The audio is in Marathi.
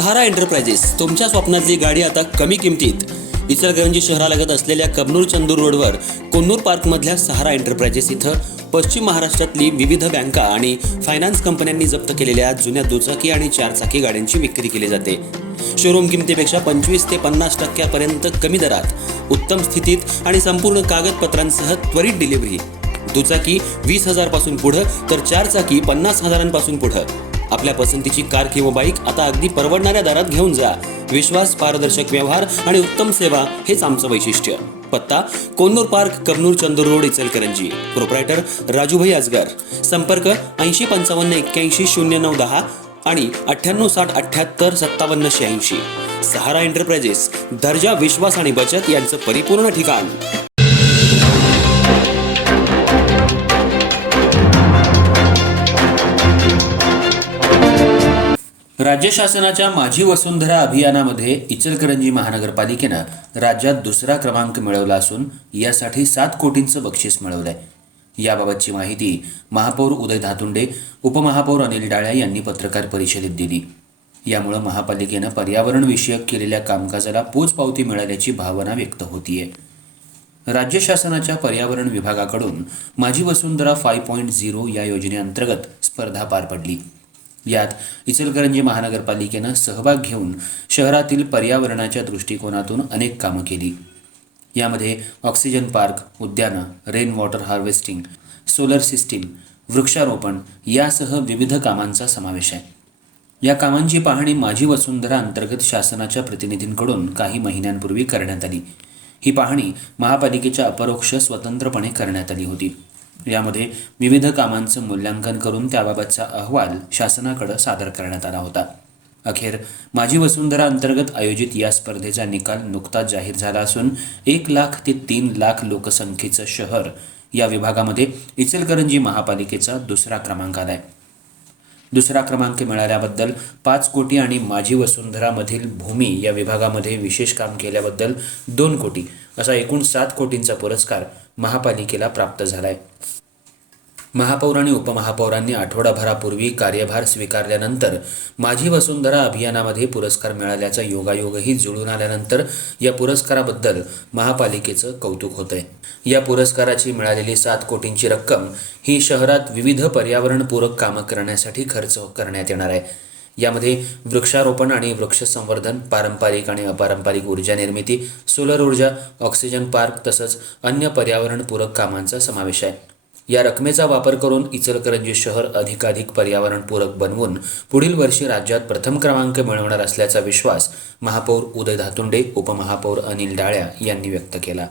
सहारा एंटरप्राइजेस तुमच्या स्वप्नातली गाडी आता कमी किमतीत. इचलकरंजी शहरालगत असलेल्या कबनूर चंदूर रोडवर कोन्नूर पार्कमधल्या सहारा एंटरप्राइजेस इथं पश्चिम महाराष्ट्रातली विविध बँका आणि फायनान्स कंपन्यांनी जप्त केलेल्या जुन्या दुचाकी आणि चारचाकी गाड्यांची विक्री केली जाते. शोरूम किमतीपेक्षा 25 ते 50% कमी दरात, उत्तम स्थितीत आणि संपूर्ण कागदपत्रांसह त्वरित डिलिव्हरी. दुचाकी 20,000 पासून पुढं तर चारचाकी 50,000 पुढं. आपल्या पसंतीची कार किंवा बाईक आता अगदी परवडणाऱ्या दरात घेऊन जा. विश्वास, पारदर्शक व्यवहार आणि उत्तम सेवा हेच आमचं वैशिष्ट्य. पत्ता Konnur park, Kabnur Chandur road, Ichalkaranji. Proprietor Rajubhai Ajgar. संपर्क 8055810910 आणि 9860785786. सहारा एंटरप्राइजेस, दर्जा, विश्वास आणि बचत यांचं परिपूर्ण ठिकाण. राज्य शासनाच्या माझी वसुंधरा अभियानामध्ये इचलकरंजी महानगरपालिकेनं राज्यात दुसरा क्रमांक मिळवला असून यासाठी 7 कोटींचं बक्षीस मिळवलंय. याबाबतची माहिती महापौर उदय धातुंडे, उपमहापौर अनिल डाळ्या यांनी पत्रकार परिषदेत दिली. यामुळे महापालिकेनं पर्यावरण विषयक केलेल्या कामकाजाला पोचपावती मिळाल्याची भावना व्यक्त होतीये. राज्य शासनाच्या पर्यावरण विभागाकडून माझी वसुंधरा 5.0 या योजनेअंतर्गत स्पर्धा पार पडली. यात इचलकरंजी महानगरपालिकेनं सहभाग घेऊन शहरातील पर्यावरणाच्या दृष्टिकोनातून अनेक कामं केली. यामध्ये ऑक्सिजन पार्क, उद्यानं, rain water harvesting, solar system, वृक्षारोपण यासह विविध कामांचा समावेश आहे. या कामांची पाहणी माझी वसुंधरा अंतर्गत शासनाच्या प्रतिनिधींकडून काही महिन्यांपूर्वी करण्यात आली. ही पाहणी महापालिकेच्या अपरोक्ष स्वतंत्रपणे करण्यात आली होती. यामध्ये विविध कामांचं मूल्यांकन करून त्याबाबतचा अहवाल शासनाकडे सादर करण्यात आला होता. अखेर माझी वसुंधरा अंतर्गत आयोजित या स्पर्धेचा निकाल नुकताच जाहीर झाला असून 1 लाख ते 3 लाख लोकसंख्येचं शहर या विभागामध्ये इचलकरंजी महापालिकेचा दुसरा क्रमांक आलाय. दुसरा क्रमांक मिळाल्याबद्दल 5 कोटी आणि माझी वसुंधरामधील भूमी या विभागामध्ये विशेष काम केल्याबद्दल 2 कोटी असा एकूण 7 कोटींचा पुरस्कार महापालिकेला प्राप्त झालाय. महापौर आणि उपमहापौरांनी आठवडाभरापूर्वी कार्यभार स्वीकारल्यानंतर माझी वसुंधरा अभियानामध्ये पुरस्कार मिळाल्याचा योगायोगही जुळून आल्यानंतर या पुरस्काराबद्दल महापालिकेचं कौतुक होतंय. या पुरस्काराची मिळालेली 7 कोटींची रक्कम ही शहरात विविध पर्यावरणपूरक कामं करण्यासाठी खर्च करण्यात येणार आहे. यामध्ये वृक्षारोपण आणि वृक्ष संवर्धन, पारंपरिक आणि अपारंपरिक ऊर्जा निर्मिती, सोलर ऊर्जा, ऑक्सिजन पार्क तसंच अन्य पर्यावरणपूरक कामांचा समावेश आहे. या रकमेचा वापर करून इचलकरंजी शहर अधिकाधिक पर्यावरणपूरक बनवून पुढील वर्षी राज्यात प्रथम क्रमांक मिळवणार असल्याचा विश्वास महापौर उदय धातुंडे, उपमहापौर अनिल डाळ्या यांनी व्यक्त केला.